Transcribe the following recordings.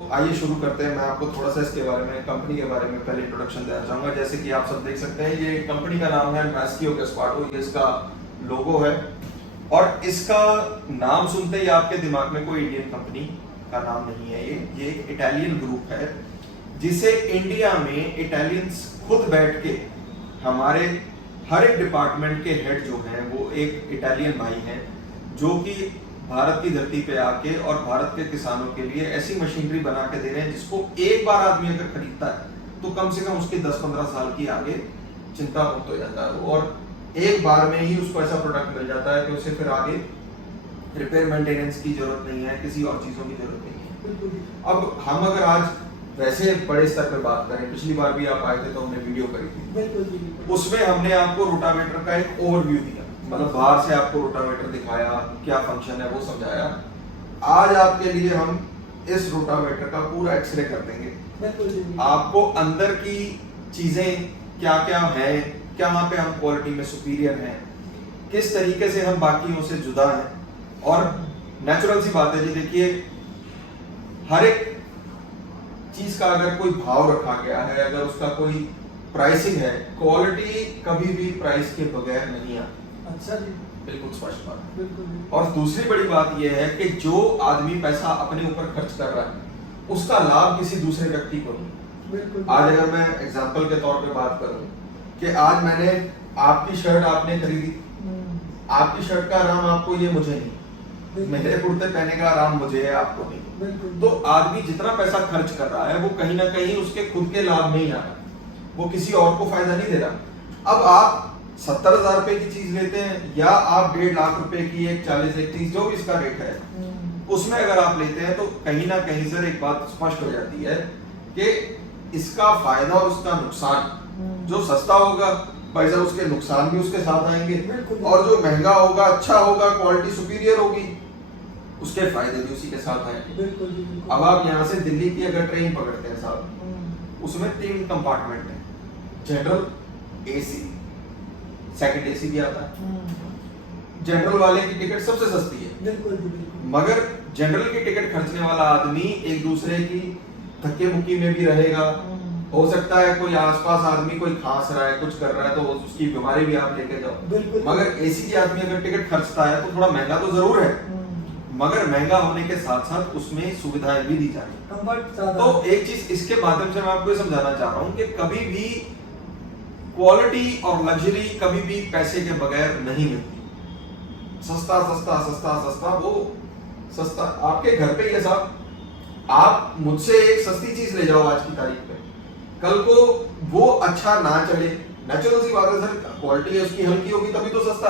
आइए शुरू करते हैं। मैं आपको थोड़ा सा इसके बारे में, कंपनी के बारे में पहले इंट्रोडक्शन देना चाहूँगा। जैसे कि आप सब देख सकते हैं, ये कंपनी का नाम है मैस्कियो गस्पार्डो, ये इसका लोगो है। और इसका नाम सुनते ही आपके दिमाग में कोई इंडियन कंपनी का नाम नहीं है। ये एक इटालियन ग्रुप है, जिसे इंडिया में इटालियंस खुद बैठ के, हमारे हर एक डिपार्टमेंट के हेड जो हैं वो एक इटालियन भाई हैं, जो कि भारत की धरती पे आके और भारत के किसानों के लिए ऐसी मशीनरी बना के दे रहे हैं जिसको एक बार आदमी अगर खरीदता है तो कम से कम उसकी 10-15 साल की आगे चिंता मुक्त हो जाता है, और एक बार में ही उसको ऐसा प्रोडक्ट मिल जाता है कि उसे फिर आगे रिपेयर मेंटेनेंस की जरूरत नहीं है, किसी और चीजों की जरूरत नहीं है। अब हम अगर आज वैसे बड़े स्तर पर बात करें, पिछली बार भी आप आए थे तो हमने वीडियो करी थी, उसमें हमने आपको रोटावेटर का एक ओवरव्यू दिया, मतलब बाहर से आपको रोटावेटर दिखाया, क्या फंक्शन है वो समझाया। आज आपके लिए हम इस रोटावेटर का पूरा एक्सरे कर देंगे, आपको अंदर की चीजें क्या क्या है, कहाँ पे हम क्वालिटी में सुपीरियर हैं, किस तरीके से हम बाकियों से जुदा हैं। और नेचुरल सी बात है जी, देखिए हर एक चीज का अगर कोई भाव रखा गया है, अगर उसका कोई प्राइसिंग है, क्वालिटी कभी भी प्राइस के बगैर नहीं आती। अच्छा जी, बिल्कुल स्पष्ट बात। बिल्कुल। और दूसरी बड़ी बात यह है कि जो आदमी पैसा अपने ऊपर खर्च कर रहा है उसका लाभ किसी दूसरे व्यक्ति को नहीं। बिल्कुल। आज अगर मैं एग्जांपल के तौर पे बात करूं कि आज मैंने आपकी शर्ट आपने खरीदी, आपकी शर्ट का आराम आपको, ये मुझे नहीं, मेरे कुर्ते पहने का आराम मुझे है, आपको नहीं। तो आदमी जितना पैसा खर्च कर रहा है वो कहीं ना कहीं उसके खुद के लाभ नहीं आ रहा, वो किसी और को फायदा नहीं दे रहा। अब आप 70,000 रुपए की चीज लेते हैं या आप 1.5 लाख रुपए की, एक 40, एक 30, जो भी इसका रेट है, उसमें अगर आप लेते हैं तो कहीं ना कहीं सर एक बात स्पष्ट हो जाती है कि इसका फायदा और उसका नुकसान, जो सस्ता होगा भाई साहब उसके नुकसान भी उसके साथ आएंगे, और जो महंगा होगा, अच्छा होगा, क्वालिटी सुपीरियर होगी, उसके फायदे भी उसी के साथ आएंगे। अब आप यहाँ से दिल्ली की अगर ट्रेन पकड़ते हैं साहब, उसमें 3 कंपार्टमेंट है, जनरल, एसी, सेकंड एसी भी आता है। जनरल वाले की टिकट सबसे सस्ती है, मगर जनरल की टिकट खर्चने वाला आदमी एक दूसरे की धक्के मुक्की में भी रहेगा। हो सकता है कोई आसपास आदमी कोई खांस रहा है, कुछ कर रहा है, तो उसकी बीमारी भी आप लेके जाओ। मगर एसी के आदमी अगर टिकट खर्चता है तो थोड़ा महंगा तो जरूर है, मगर महंगा होने के साथ साथ उसमें सुविधाएं भी दी जाएंगी। तो एक चीज इसके माध्यम से मैं आपको समझाना चाह रहा हूँ कि कभी भी क्वालिटी और लग्जरी कभी भी पैसे के बगैर नहीं मिलती। सस्ता सस्ता सस्ता सस्ता, वो सस्ता आपके घर पे ही है साहब। आप मुझसे एक सस्ती चीज ले जाओ आज की तारीख में, कल को वो अच्छा ना चले, नेचुरल सी बात है सर, क्वालिटी है उसकी हल्की होगी तभी तो सस्ता।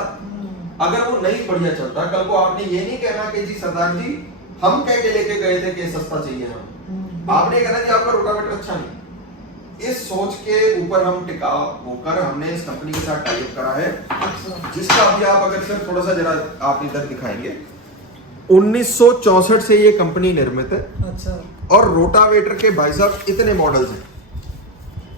अगर वो नहीं बढ़िया चलता, कल को आपने ये नहीं कहना कि जी सरदार जी हम कह के लेके गए थे कि सस्ता चाहिए हम, आपने कहना जी आपका रोटावेटर अच्छा नहीं। इस सोच के ऊपर हम टिकाऊ होकर हमने इस कंपनी के साथ टाई अप करा है, जिसका अभी आप अगर सर थोड़ा सा जरा आप इधर दिखाएंगे, 1964 से ये कंपनी निर्मित है। अच्छा। और रोटावेटर के भाई साहब इतने मॉडल्स हैं,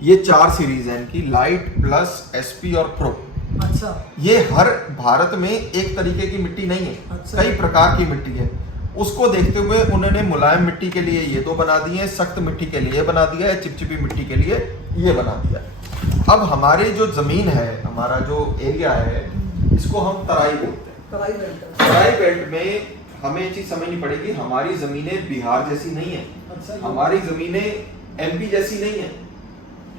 ये 4 सीरीज हैं इनकी, लाइट, प्लस, एसपी और प्रो। अच्छा। ये हर भारत में एक तरीके की मिट्टी नहीं है। अच्छा। कई प्रकार की मिट्टी है, उसको देखते हुए उन्होंने मुलायम मिट्टी के लिए ये 2 बना दिए, सख्त मिट्टी के लिए बना दिया है, चिपचिपी मिट्टी के लिए ये बना दिया है। अब हमारी जो जमीन है, हमारा जो एरिया है, इसको हम तराई बोलते हैं। तराई बेल्ट में हमें चीज समझनी पड़ेगी, हमारी जमीनें बिहार जैसी नहीं है। अच्छा। हमारी जमीनें एमपी जैसी नहीं है।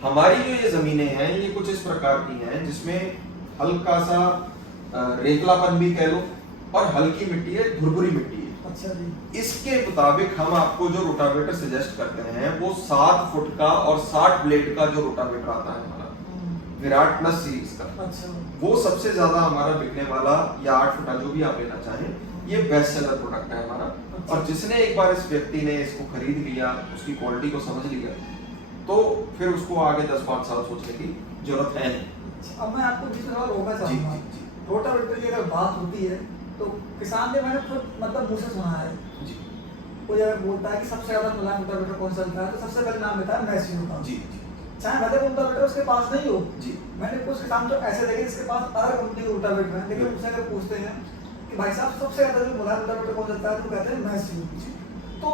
हमारी जो ये जमीनें हैं ये कुछ इस प्रकार की हैं जिसमें हल्का सा रेतलापन भी कह लो, और हल्की मिट्टी है, भुरभुरी मिट्टी है। अच्छा जी। इसके मुताबिक हम आपको जो रोटावेटर सजेस्ट करते हैं वो 7 फुट का और 60 ब्लेड का जो रोटावेटर आता है हमारा, विराट प्लस सीरीज का, अच्छा। वो सबसे ज्यादा हमारा बिकने वाला, या 8 फुटा जो भी आप लेना चाहें, ये बेस्ट सेलर प्रोडक्ट है हमारा। अच्छा। और जिसने एक बार इस व्यक्ति ने इसको खरीद लिया, उसकी क्वालिटी को समझ लिया, तो फिर उसको आगे 10-5 साल सोचने की जरूरत है नहीं। अब मैं आपको बीच में रोकना चाहूंगा। जी। रोटावेटर की अगर बात होती है तो किसान ने, मैंने खुद मतलब मुंह से सुना है जी कोई अगर बोलता है कि सबसे ज्यादा मुलायम रोटावेटर कौन सा चलता है, तो सबसे पहले नाम लेता है मैस्कियो का। जी चाहे भले रोटावेटर उसके पास नहीं हो। जी। मैंने कुछ किसान तो ऐसे देखे जिसके पास अलग कंपनी के रोटावेटर है, लेकिन उससे अगर पूछते हैं कि भाई साहब सबसे ज्यादा जो मुलायम रोटावेटर कौन चलता है, तो कहते हैं मैस्कियो। तो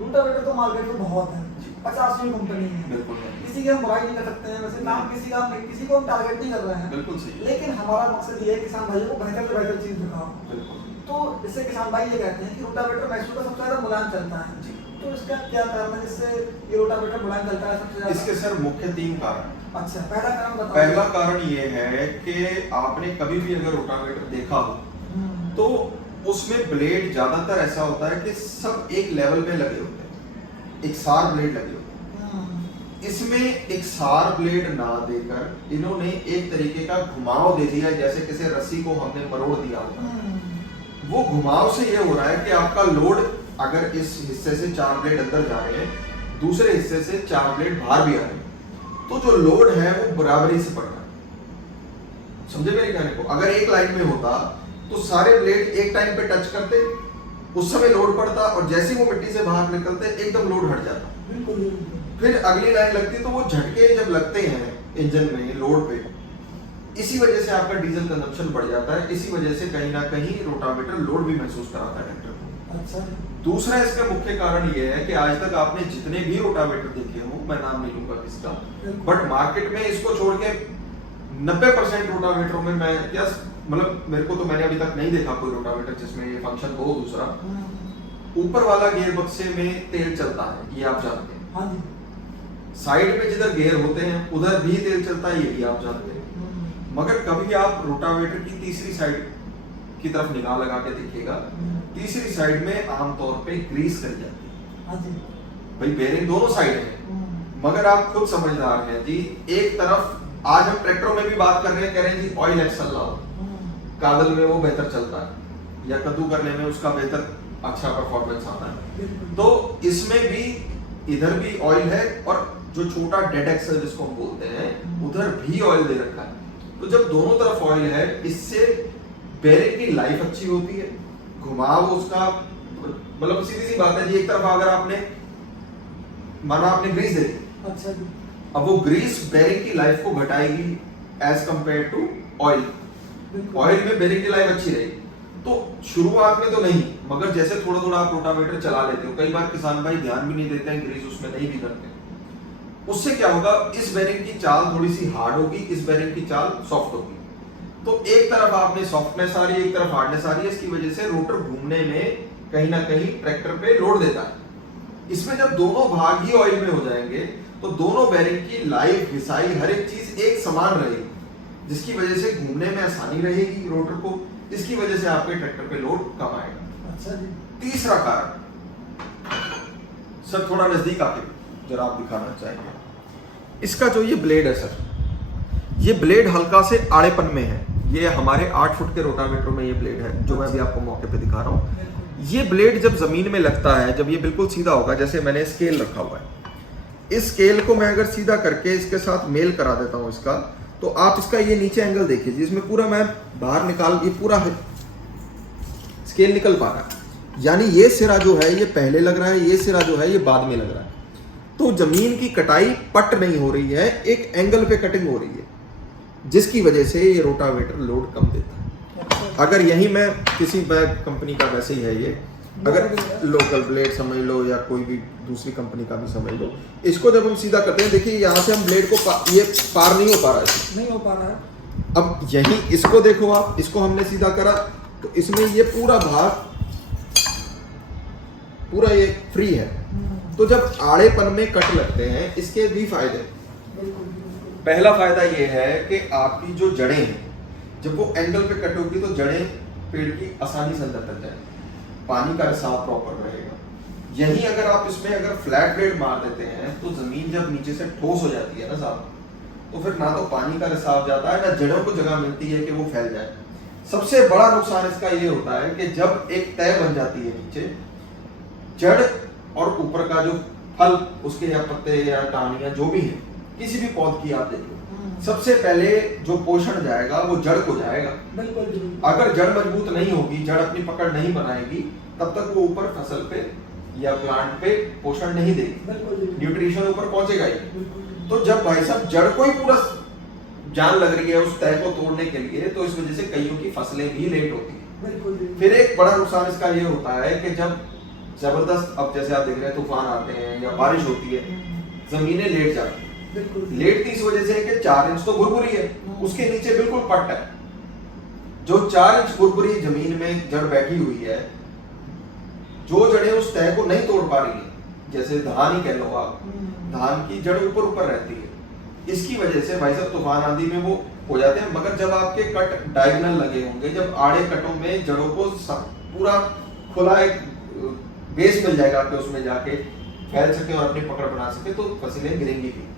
रोटावेटर तो मार्केट में बहुत है, 50वीं कंपनी है, बिल्कुल किसी की हम बुराई नहीं कर सकते हैं, वैसे नाम किसी को हम टारगेट नहीं कर रहे हैं, बिल्कुल सही है। लेकिन हमारा मकसद ये है किसान भाइयों को बेहतर से बेहतर चीज दिखाओ। बिल्कुल तो इससे किसान भाई ये कहते हैं कि रोटावेटर मैक्सो का सबसे ज्यादा मुलायम चलता है, जी। तो इसका क्या कारण है जिससे ये रोटावेटर मुलायम चलता है सबसे ज्यादा? इसके सर मुख्य 3 कारण हैं। अच्छा, पहला कारण बताओ। पहला कारण ये है कि आपने कभी भी अगर रोटावेटर देखा हो तो उसमें ब्लेड ज्यादातर ऐसा होता है कि सब एक लेवल में लगे होते हैं, एक सार ब्लेड लगे होते हैं। इसमें एक सार ब्लेड ना देकर इन्होंने एक तरीके का घुमाव दे दिया, जैसे किसी रस्सी को हमने मरोड़ दिया होता है। वो घुमाव से ये हो रहा है कि आपका लोड अगर इस हिस्से से 4 ब्लेड अंदर जा रहे हैं, दूसरे हिस्से से 4 ब्लेड बाहर भी आ रहे हैं, तो जो लोड है वो बराबरी से पड़ रहा है। समझे मेरे कहने को? अगर एक लाइन में होता तो सारे ब्लेड एक टाइम पे टच करते, उस समय लोड पड़ता, और जैसे ही वो मिट्टी से बाहर निकलते एकदम लोड हट जाता। फिर अगली लाइन लगती तो वो झटके जब लगते हैं इंजन में लोड पे, इसी वजह से आपका डीजल कंजप्शन बढ़ जाता है। इसी वजह से कहीं ना कहीं रोटावेटर लोड भी महसूस कराता है ट्रैक्टर को। अच्छा। दूसरा इसका मुख्य कारण ये है कि आज तक आपने जितने भी रोटावेटर देखे हो, मैं नाम नहीं लूंगा किसका, बट मार्केट में इसको छोड़ के 90% रोटावेटरों में मैं क्या मतलब मेरे को तो मैंने अभी तक नहीं देखा कोई रोटावेटर जिसमें ये फंक्शन हो। दूसरा, ऊपर वाला गियर बक्से में तेल चलता है, ये आप जानते हैं। हाँ जी। साइड में जिधर गियर होते हैं उधर भी तेल चलता है, ये भी आप जानते हैं। मगर कभी आप रोटावेटर की तीसरी साइड की तरफ निगाह लगा के देखिएगा, तीसरी साइड में आमतौर पे ग्रीस कर जाती है। हाँ जी। भाई बेरिंग दोनों साइड है, मगर आप खुद समझदार हैं जी। एक तरफ आज हम ट्रैक्टरों में भी बात कर रहे हैं, कह रहे हैं जी ऑयल एक्सल लाओ, कादल में वो बेहतर चलता है, या कद्दू करने में उसका बेहतर अच्छा परफॉर्मेंस आता है। तो इसमें भी इधर भी ऑयल है, और जो छोटा डेड एक्सल जिसको हम बोलते हैं उधर भी ऑयल दे रखा है। तो जब दोनों तरफ ऑयल है, इससे बेरिंग की लाइफ अच्छी होती है, घुमाव उसका मतलब सीधी सी बात है जी। एक तरफ अगर आपने माना आपने ग्रीस दे दी, अच्छा जी। अब वो ग्रीस बेरिंग की लाइफ को घटाएगी as compared to oil. Oil में बेरिंग की लाइफ अच्छी रहेगी। तो शुरुआत में तो नहीं, मगर जैसे थोड़ा थोड़ा आप रोटावेटर चला लेते हो, कई बार किसान भाई ध्यान भी नहीं देते हैं, ग्रीस उसमें नहीं भी करते, उससे क्या होगा, इस बेरिंग की चाल थोड़ी सी हार्ड होगी, इस बेरिंग की चाल सॉफ्ट होगी। तो एक तरफ आपने सॉफ्टनेस आ रही है, एक तरफ हार्डनेस आ रही है, इसकी वजह से रोटर घूमने में कहीं ना कहीं ट्रैक्टर पे लोड देता है। इसमें जब दोनों भाग ही ऑयल में हो जाएंगे तो दोनों बेरिंग की लाइफ, घिसाई, हर एक चीज एक समान रहेगी, जिसकी वजह से घूमने में आसानी रहेगी रोटर को। इसकी वजह से आपके ट्रैक्टर पे लोड कम आएगा। अच्छा जी। तीसरा कारण, सर थोड़ा नजदीक आके जरा आप दिखाना चाहेंगे, इसका जो ये ब्लेड है सर, ये ब्लेड हल्का से आड़ेपन में है। ये हमारे 8 फुट के रोटावेटर में ये ब्लेड है जो मैं अभी आपको मौके पे दिखा रहा हूँ। ये ब्लेड जब जमीन में लगता है, जब ये बिल्कुल सीधा होगा, जैसे मैंने स्केल रखा हुआ है, इस स्केल को मैं अगर सीधा करके इसके साथ मेल करा देता हूं इसका, तो आप इसका ये नीचे एंगल देखिए जिसमें पूरा मैं बाहर निकाल, ये पूरा स्केल निकल पा रहा है, यानी ये सिरा जो है ये पहले लग रहा है, ये सिरा जो है ये बाद में लग रहा है। तो जमीन की कटाई पट नहीं हो रही है, एक एंगल पे कटिंग हो रही है, जिसकी वजह से ये रोटावेटर लोड कम देता है। अगर यही मैं किसी कंपनी का, वैसे ही है ये, अगर लोकल ब्लेड समझ लो या कोई भी दूसरी कंपनी का भी समझ लो, इसको जब हम सीधा करते हैं, देखिए यहाँ से हम ब्लेड को ये पार नहीं हो पा रहा है, नहीं हो पा रहा है। अब यही इसको देखो आप, इसको हमने सीधा करा तो इसमें ये पूरा भाग पूरा ये फ्री है। तो जब आड़ेपन में कट लगते हैं, इसके भी फायदे। पहला फायदा ये है कि आपकी जो जड़ें हैं, जब वो एंगल पे कट होगी तो जड़ें पेड़ की आसानी से अंदर तक जाएंगी, पानी का रिसाव प्रॉपर रहेगा। यही अगर आप इसमें अगर फ्लैट ब्लेड मार देते हैं तो जमीन जब नीचे से ठोस हो जाती है ना साहब, तो फिर ना तो पानी का रिसाव जाता है, ना जड़ों को जगह मिलती है कि वो फैल जाए। सबसे बड़ा नुकसान इसका ये होता है कि जब एक तय बन जाती है नीचे, जड़ और ऊपर का जो फल उसके या पत्ते या टहनियां जो भी है, किसी भी पौध की आप देखो, सबसे पहले जो पोषण जाएगा वो जड़ को जाएगा। बिल्कुल। अगर जड़ मजबूत नहीं होगी, जड़ अपनी पकड़ नहीं बनाएगी, तब तक वो ऊपर फसल पे या प्लांट पे पोषण नहीं देगी, न्यूट्रिशन ऊपर पहुंचेगा ही। तो जब भाई साहब जड़ को ही पूरा जान लग रही है उस तय को तोड़ने के लिए, तो इस वजह से कईयों की फसलें भी लेट होती है। फिर एक बड़ा नुकसान इसका ये होता है कि जब जबरदस्त, अब जैसे आप देख रहे हैं तूफान आते हैं या बारिश होती है, जमीनें लेट जाती हैं। बिल्कुल लेट इस वजह से है कि 4 इंच तो भुरभुरी है, उसके नीचे बिल्कुल पट्ट है। जो 4 इंच भुरभुरी जमीन में जड़ बैठी हुई है, जो जड़ें उस तह को नहीं तोड़ पा रही है, जैसे धान ही कह लो आप, धान की जड़ ऊपर ऊपर रहती है, इसकी वजह से भाई साहब तूफान आंधी में वो हो जाते हैं। मगर जब आपके कट डायगोनल लगे होंगे, जब आड़े कटों में जड़ों को पूरा खुला एक बेस मिल जाएगा कि उसमें जाके फैल सके और अपनी पकड़ बना सके, तो फसलें गिरेंगी भी।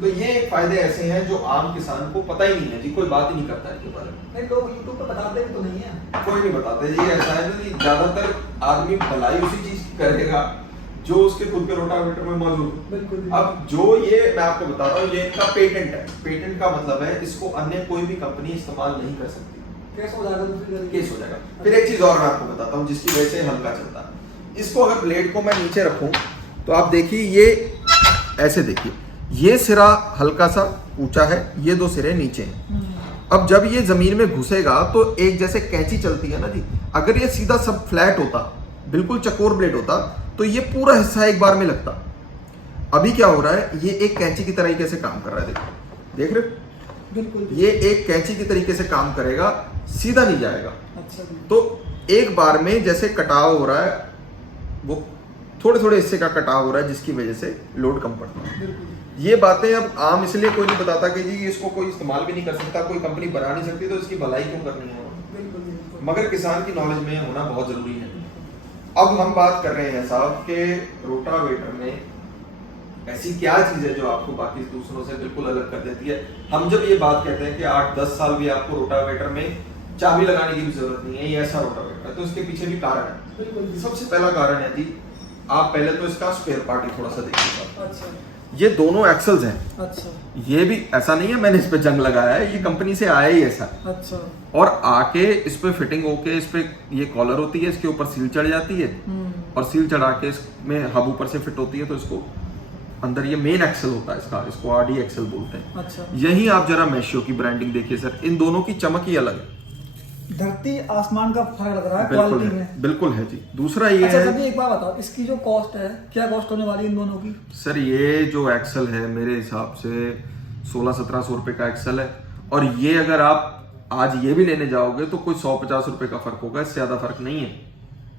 तो ये एक फायदे ऐसे हैं जो आम किसान को पता ही नहीं है जी, कोई बात ही नहीं करता है इसके बारे में। नहीं, लोग यूट्यूब पे बताते भी तो नहीं है, कोई नहीं बताते जी। ऐसा है ना जी, ज्यादातर आदमी भलाई उसी चीज करेगा जो उसके खुद के रोटावेटर में मौजूद है। बिल्कुल। अब जो ये मैं आपको बता रहा हूँ, ये इनका पेटेंट है। पेटेंट का मतलब है इसको अन्य कोई भी कंपनी इस्तेमाल नहीं कर सकती। केस हो जाएगा, दूसरी तरीके केस हो जाएगा। फिर एक चीज और मैं आपको बताता हूँ जिसकी वजह से हल्का चलता है। इसको अगर ब्लेड को मैं नीचे रखूं तो आप देखिए, ये ऐसे देखिए, ये सिरा हल्का सा ऊंचा है, ये 2 सिरे नीचे हैं। अब जब ये जमीन में घुसेगा तो एक जैसे कैंची चलती है ना जी, अगर ये सीधा सब फ्लैट होता, बिल्कुल चकोर ब्लेड होता, तो ये पूरा हिस्सा एक बार में लगता। अभी क्या हो रहा है, ये एक कैंची की तरीके से काम कर रहा है। देखो, देख रहे हो? बिल्कुल। ये एक कैंची की तरीके से काम करेगा, सीधा नहीं जाएगा। अच्छा जी। तो एक बार में जैसे कटाव हो रहा है, वो थोड़े थोड़े हिस्से का कटाव हो रहा है, जिसकी वजह से लोड कम पड़ता है। बिल्कुल। ये बातें अब आम इसलिए कोई नहीं बताता कि जी इसको कोई इस्तेमाल भी नहीं कर सकता, कोई कंपनी बना नहीं सकती, तो इसकी भलाई क्यों करनी है। बिल्कुल। मगर किसान की नॉलेज में होना बहुत जरूरी है। अब हम बात कर रहे हैं साहब के रोटावेटर में ऐसी क्या चीज है जो आपको बाकी दूसरों से बिल्कुल अलग कर देती है। हम जब ये बात कहते हैं कि 8-10 साल भी आपको रोटावेटर में चाबी लगाने की भी जरूरत नहीं है, ये ऐसा रोटावेटर है, तो इसके पीछे भी कारण है। बिल्कुल। सबसे पहला कारण है जी, आप पहले तो इसका स्पेयर पार्ट ही थोड़ा सा देखिएगा। अच्छा। ये दोनों एक्सल्स हैं। अच्छा। ये भी ऐसा नहीं है मैंने इस पे जंग लगाया है, ये कंपनी से आया ही ऐसा। अच्छा। और आके इस पे फिटिंग होके, इस पे ये कॉलर होती है, इसके ऊपर सील चढ़ जाती है, और सील चढ़ा के इसमें हब ऊपर से फिट होती है, तो इसको अंदर ये मेन एक्सल होता है इसका, इसको आरडी एक्सल बोलते हैं। अच्छा। यही आप जरा मेशियो की ब्रांडिंग देखिए सर, इन दोनों की चमक ही अलग है। धरती आसमान का फर्क लग रहा है बिल्कुल क्वालिटी है, में। बिल्कुल है जी। दूसरा ये अच्छा है सभी, एक बात बताओ, इसकी जो कॉस्ट है, क्या कॉस्ट होने वाली है इन दोनों की? सर, ये जो एक्सल है मेरे हिसाब से 1600-1700 रुपए का एक्सल है, और ये अगर आप आज ये भी लेने जाओगे तो कोई 100-50 रुपए का फर्क होगा, इससे ज्यादा फर्क नहीं है।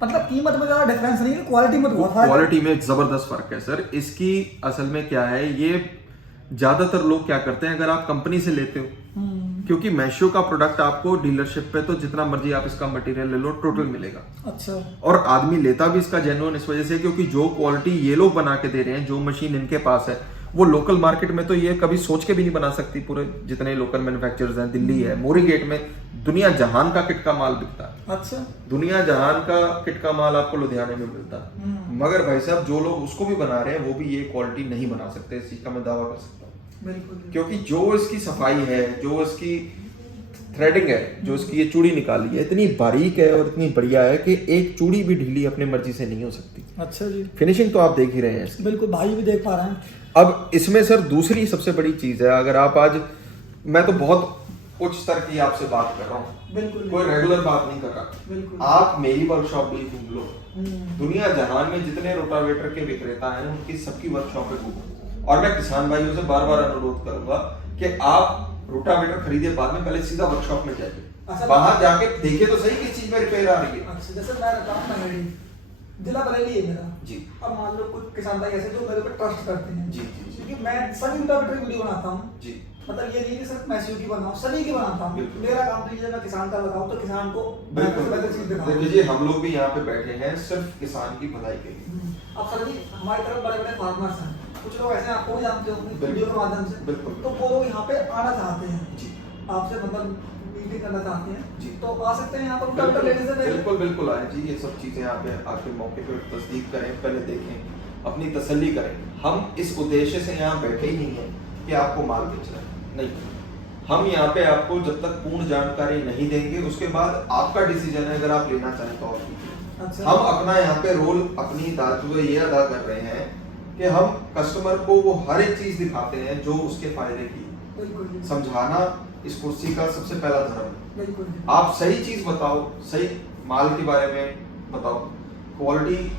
मतलब कीमत में ज्यादा डिफरेंस नहीं है, क्वालिटी में बहुत फर्क है। क्वालिटी में जबरदस्त फर्क है सर। इसकी असल में क्या है, ये ज्यादातर लोग क्या करते हैं, अगर आप कंपनी से लेते हो, क्योंकि मेशियो का प्रोडक्ट आपको डीलरशिप पे तो जितना मर्जी आप इसका मटेरियल ले लो टोटल मिलेगा। अच्छा। और आदमी लेता भी इसका जेन्युइन इस वजह से क्योंकि जो क्वालिटी ये लोग बना के दे रहे हैं, जो मशीन इनके पास है, वो लोकल मार्केट में तो ये कभी सोच के भी नहीं बना सकती। पूरे जितने लोकल मैन्युफैक्चरर्स हैं, दिल्ली है, मोरी गेट में दुनिया जहान का किट का माल बिकता है। अच्छा। दुनिया जहान का किट का माल आपको लुधियाने में मिलता है। मगर भाई साहब, जो लोग उसको भी बना रहे हैं वो भी ये क्वालिटी नहीं बना सकते, इस चीज का मैं दावा कर सकता हूँ। बिल्कुल। क्योंकि जो इसकी सफाई है, जो इसकी थ्रेडिंग है, जो इसकी ये चूड़ी निकाली है, इतनी बारीक है और इतनी बढ़िया है कि एक चूड़ी भी ढीली अपनी मर्जी से नहीं हो सकती। अच्छा जी। फिनिशिंग तो आप देख ही रहे हैं इसकी। बिल्कुल, भाई भी देख पा रहे हैं। अब इसमें सर दूसरी सबसे बड़ी चीज है, अगर आप आज, मैं तो बहुत उच्च स्तर की आपसे बात कर रहा हूँ, बिल्कुल। कोई रेगुलर बात नहीं कर रहा। बिल्कुल। आप मेरी वर्कशॉप भी घूम लो, दुनिया जहान में जितने रोटावेटर के विक्रेता हैं उनकी सबकी वर्कशॉप पे घूमो। और मैं किसान भाइयों से बार बार अनुरोध करूंगा कि आप रोटावेटर खरीदे बाद में पहले सीधा वर्कशॉप में जाइए। अच्छा। वहां जाके देखिए तो सही किस चीज में रिपेयर आ रही है। अच्छा, जैसे मैं रहता हूँ बरेली, जिला बरेली है मेरा जी। अब मान लो कुछ किसान भाई ऐसे जो मेरे पे ट्रस्ट करते हैं, जी जी जी क्योंकि मैं सभी रोटावेटर की वीडियो बनाता हूँ। जी। मतलब ये नहीं कि सिर्फ मैसियो की बनाऊं, सभी की बनाता हूँ। बिल्कुल। मेरा काम तो ये है, मैं किसान का लगाऊं तो किसान को बिल्कुल। बेहतर चीज दिखाऊं। देखिए जी, हम लोग भी यहाँ पे बैठे हैं सिर्फ किसान की भलाई के लिए। अब सर जी, हमारी तरफ बड़े बड़े फार्मर्स हैं, कुछ लोग ऐसे हैं, आपको भी जानते हो अपनी वीडियो के माध्यम से। बिल्कुल। तो वो लोग यहाँ पे आना चाहते हैं जी। आपसे, मतलब मीटिंग करना चाहते हैं जी। तो आ सकते हैं यहाँ पर रोटावेटर लेने से पहले। बिल्कुल बिल्कुल आए जी, ये सब चीजें यहाँ पे आके मौके पे तस्दीक करें, पहले देखें, अपनी तसल्ली करें। हम इस उद्देश्य से यहाँ बैठे ही नहीं है कि आपको माल बेच रहे हैं, नहीं। हम यहाँ पे आपको जब तक पूर्ण जानकारी नहीं देंगे, उसके बाद आपका डिसीजन है, अगर आप लेना चाहें तो और कीजिए। अच्छा। हम अपना यहाँ पे रोल, अपनी दायित्व ये अदा कर रहे हैं कि हम कस्टमर को वो हर एक चीज दिखाते हैं जो उसके फायदे की। बिल्कुल। समझाना इस कुर्सी का सबसे पहला धर्म है। बिल्कुल। आप सही चीज बताओ, सही माल के बारे में बताओ, क्वालिटी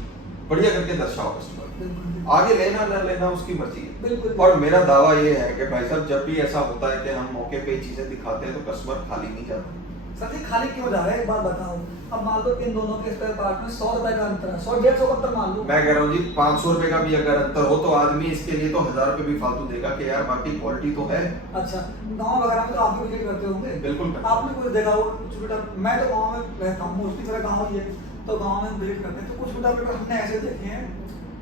बढ़िया करके दर्शाओ कस्टमर, बिल्कुल आगे लेना ना लेना उसकी मर्जी है। बिल्कुल। और मेरा दावा ये है कि भाई साहब जब भी ऐसा होता है कि हम मौके पे चीजें दिखाते हैं तो कस्टमर खाली नहीं जाता। सर जी खाली क्यों जा रहा है एक बात बताओ, अब मान लो इन दोनों के स्पेयर पार्ट में 100 रुपए का अंतर है, 100-150 का अंतर मान लो। मैं कह रहा हूँ जी 500 रुपए का भी अगर अंतर हो तो आदमी इसके लिए तो 1000 रुपए भी फालतू देगा कि यार बाकी क्वालिटी तो है। अच्छा, गांव वगैरह में तो आप भी विजिट करते होंगे। बिल्कुल करते हैं। आपने कुछ देखा हो कुछ बेटा, मैं तो गांव में रहता हूँ, मोस्टली मेरा गांव ही है, तो गांव में विजिट करते हैं तो कुछ बेटा हमने ऐसे देखे हैं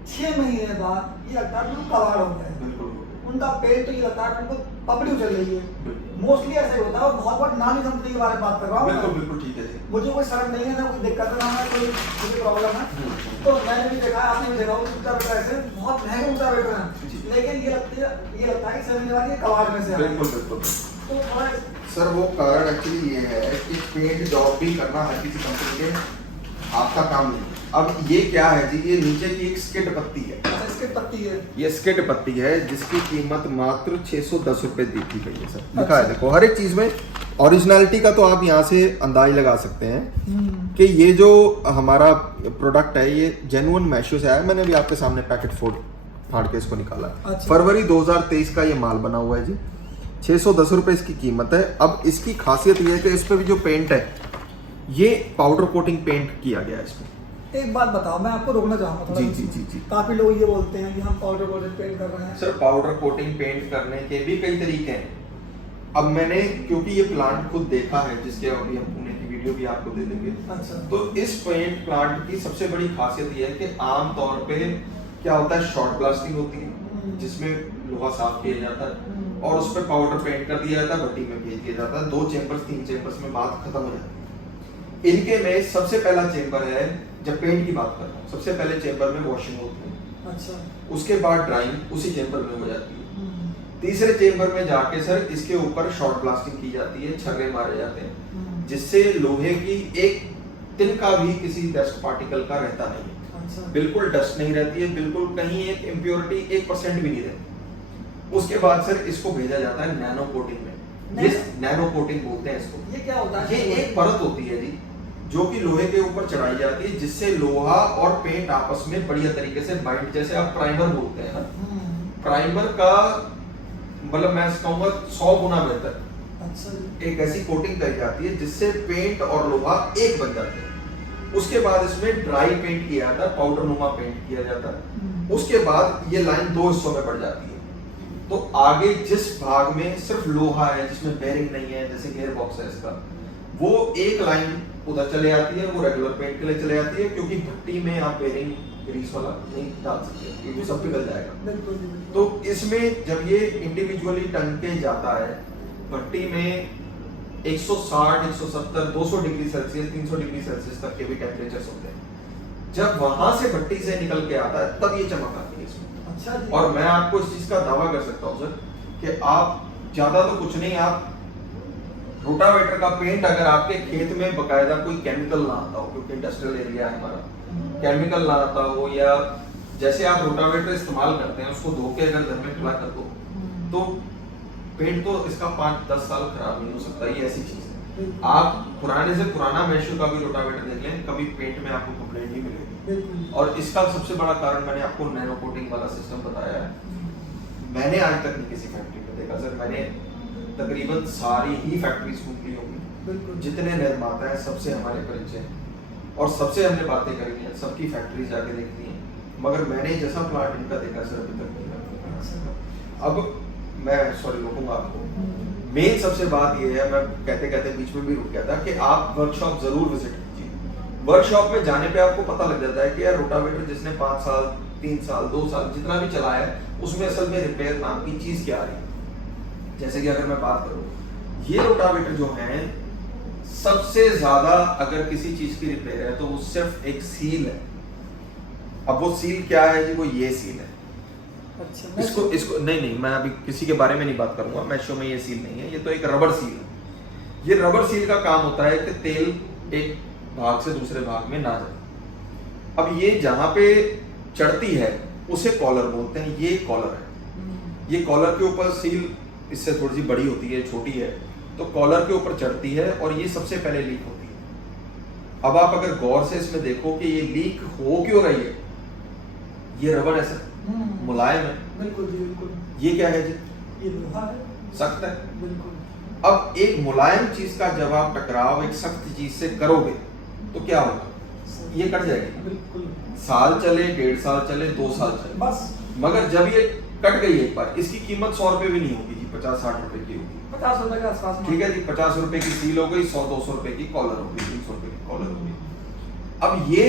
6 महीने बाद ये लगता है बिल्कुल कबाड़ हो गया है, बिल्कुल उनका पेट तो ये लगता है बिल्कुल पपड़ी उछल रही है। बिल्कुल मोस्टली ऐसा ही होता है, और बहुत बहुत नामी कंपनी के बारे में बात कर रहा हूँ बिल्कुल मैं। बिल्कुल ठीक है जी। मुझे कोई शर्म नहीं है ना, कोई दिक्कत है ना, मैं कोई प्रॉब्लम है। तो मैंने भी देखा, आपने भी देखा होगा रोटावेटर ऐसे बहुत महंगे रोटावेटर हैं, जी। लेकिन ये लगता है कि 7 महीने बाद ये कबाड़ में से आ रहा है। बिल्कुल बिल्कुल तो थोड़ा सर वो कारण एक्चुअली ये है कि पेंट जॉब भी करना हर किसी कंपनी के आपका काम नहीं। अब ये क्या है जी, ये नीचे की एक स्किड पत्ती है, अच्छा इसकी पत्ती है। ये स्किड पत्ती है जिसकी कीमत मात्र 610 रुपए दी की गई है सर। लिखा है देखो हर एक चीज में, ओरिजिनलिटी का तो आप यहाँ से अंदाज लगा सकते हैं कि ये जो हमारा प्रोडक्ट है ये जेन्युइन मैशो से आया है। मैंने भी आपके सामने पैकेट फाड़ के इसको निकाला। अच्छा। फरवरी 2023 का ये माल बना हुआ है जी, 610 रुपए इसकी कीमत है। अब इसकी खासियत ये है कि इस पे भी जो पेंट है ये पाउडर कोटिंग पेंट किया गया है इसमें। एक बात बताओ, मैं आपको रोकना चाहूंगा थोड़ा। जी, जी, जी, जी। काफी लोग ये बोलते हैं कि हम पाउडर कोटेड पेंट कर रहे हैं। सर पाउडर कोटिंग पेंट करने के भी कई तरीके हैं। अब मैंने क्योंकि ये प्लांट खुद देखा है, जिसके अभी हम पुणे की वीडियो भी आपको दे देंगे, अच्छा। तो इस पेंट प्लांट की सबसे बड़ी खासियत ये है कि आम तौर पे क्या होता है, शॉर्ट ब्लास्टिंग होती है जिसमें लोहा साफ किया जाता है और उस पर पाउडर पेंट कर दिया जाता है, भट्टी में भेज दिया जाता है, 2 चेम्बर्स 3 चेम्बर्स में बात खत्म हो जाती है। इनके में सबसे पहला चेम्बर है, जब पेंट की बात कर रहा हूँ, सबसे पहले चेम्बर में वॉशिंग होती है, अच्छा। उसके बाद ड्राइंग उसी चेम्बर में हो जाती है। तीसरे चेम्बर में जाके सर इसके ऊपर शॉर्ट ब्लास्टिंग की जाती है, छर्रे मारे जाते हैं जिससे लोहे की एक तिनका भी किसी डस्ट पार्टिकल का रहता नहीं है। अच्छा। बिल्कुल डस्ट नहीं रहती है, बिल्कुल कहीं एक इम्प्योरिटी 1% भी नहीं रहती। उसके बाद सर इसको भेजा जाता है नैनो कोटिंग में। ये नैनो कोटिंग बोलते हैं इसको। ये क्या होता है? ये एक परत होती है जी जो कि लोहे के ऊपर चढ़ाई जाती है, जिससे लोहा और पेंट आपस में बढ़िया तरीके से बाइंड, जैसे आप प्राइमर बोलते हैं ना, प्राइमर का मतलब मैं कहूंगा 100 गुना बेहतर। अच्छा। एक ऐसी कोटिंग करी जाती है जिससे पेंट और लोहा एक बन जाते हैं। उसके बाद इसमें ड्राई पेंट किया जाता है, पाउडर नुमा पेंट किया जाता है। उसके बाद ये लाइन 2 हिस्सों में बढ़ जाती है। तो आगे जिस भाग में सिर्फ लोहा है, जिसमें बेरिंग नहीं है, जैसे गियर बॉक्स है इसका, वो एक लाइन उधर चले जाती है, वो रेगुलर पेंट के लिए चले जाती है, क्योंकि भट्टी में आप बेरिंग ग्रीस वाला नहीं डाल सकते क्योंकि सब पिघल जाएगा। तो इसमें जब ये इंडिविजुअली टंग के जाता है भट्टी में 160, 170, 200 डिग्री सेल्सियस, 300 डिग्री सेल्सियस तक के भी टेम्परेचर होते हैं। जब वहां से भट्टी से निकल के आता है तब ये चमक आती है इसमें। अच्छा जी। और मैं आपको इस चीज का दावा कर सकता हूँ सर कि आप ज्यादा तो कुछ नहीं, आप रोटावेटर का पेंट अगर आपके खेत में बकायदा कोई केमिकल ना आता हो, क्योंकि इंडस्ट्रियल एरिया है हमारा, केमिकल ना आता हो, या जैसे आप रोटावेटर इस्तेमाल करते हैं उसको धो के अगर घर में खिला कर दो तो पेंट तो इसका 5-10 साल खराब नहीं हो सकता। ये ऐसी चीज है। आप पुराने से पुराना मैशो का भी रोटावेटर देख लें, कभी पेंट में आपको कंप्लेंट नहीं मिलेगी। और इसका सबसे बड़ा कारण मैंने आपको नैनो कोटिंग वाला सिस्टम बताया है। मैंने आज तक नहीं किसी फैक्ट्री में देखा सर, मैंने तकरीबन सारी ही फैक्ट्रीज घूम ली होंगी, जितने निर्माता हैं सबसे हमारे परिचय हैं और सबसे हमने बातें करी हैं, सबकी फैक्ट्रीज जाके देखती हैं, मगर मैंने जैसा प्लांट इनका देखा सर अभी तक नहीं। अब मैं सॉरी रोकूंगा आपको, मेन सबसे बात ये है, मैं कहते कहते बीच में भी रुक गया था, कि आप वर्कशॉप जरूर विजिट कीजिए। वर्कशॉप में जाने पे आपको पता लग जाता है कि यार रोटावेटर जिसने 5 साल 3 साल 2 साल जितना भी चलाया है उसमें असल में रिपेयर नाम की चीज क्या आ रही है। जैसे कि अगर मैं बात करूं, ये रोटावेटर जो हैं सबसे ज्यादा अगर किसी चीज की रिपेयर है तो वो सिर्फ एक सील है। अब वो सील क्या है जी, वो ये सील है। अच्छा। इसको नहीं मैं अभी किसी के बारे में नहीं बात करूंगा, मैशो में ये सील नहीं है, ये तो एक रबर सील है। ये रबर सील का काम होता है कि तेल एक भाग से दूसरे भाग में ना जाए। अब ये जहां पे चढ़ती है उसे कॉलर बोलते हैं, ये कॉलर है। ये कॉलर के ऊपर सील इससे थोड़ी सी बड़ी होती है, छोटी है, तो कॉलर के ऊपर चढ़ती है और ये सबसे पहले लीक होती है। अब आप अगर गौर से इसमें देखो कि ये लीक हो क्यों रही है, ये रबड़ है सर, मुलायम है। बिल्कुल जी बिल्कुल। ये क्या है जी? ये लोहा है। सख्त है। बिल्कुल। अब एक मुलायम चीज का जब आप टकराव एक सख्त चीज से करोगे तो क्या होगा? ये कट जाएगी। बिल्कुल। साल चले, 1.5 साल चले, 2 साल चले, बस। मगर जब ये कट गई एक बार, इसकी कीमत 100 रुपए भी नहीं होगी जी, 50-60 रुपए की होगी। 50 रुपए के आसपास में। ठीक है जी, 50 रुपए की सील हो गई, 100-200 रुपए की कॉलर हो गई, 300 रुपए की कॉलर हो गई। अब ये